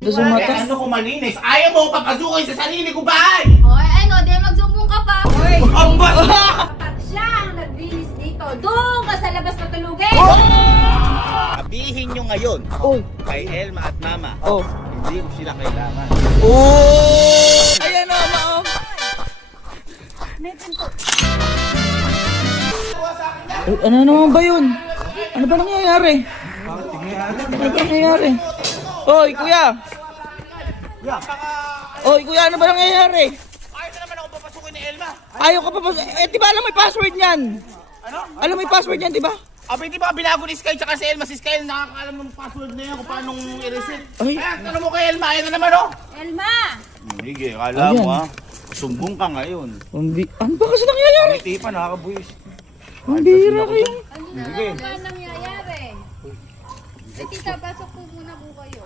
Ito sa mata. Ano ko malinis? Ayaw mo papasukin sa sarili ko bahay! Oy, ano, di magsumbong ka pa. Oy, Ambas! kapag siya ang nagbihis dito, doon ka sa labas matulugin. Sabihin nyo ngayon kay Elma at Mama, hindi mo sila kailangan. Ayan na, ma'am. Ano naman ba yun? Ano ba nangyayari? Ano ba nangyayari? Oy, kuya! Oy, kuya, ano ba nangyayari? Ayaw na naman ako papasukin ni Elma! Ayaw ka pa ba? Eh, di ba alam mo yung password niyan? Ano? Alam mo yung password niyan, di ba? Abi, di ba binago ni Sky tsaka si Elma? Si Sky nakakaalam ng password na yan kung paano i-reset. Ay. Kaya tanong mo kay Elma, ayaw na naman Elma! Sige, kala Ayan. mo ha. Sumbong ka ngayon. Ano ba kasi nangyayari? Ang itipan, nakakabuhis. Ang bihira kayo. Sige. Ano ba nangyayari? Eh, tita, pasok po muna po kayo.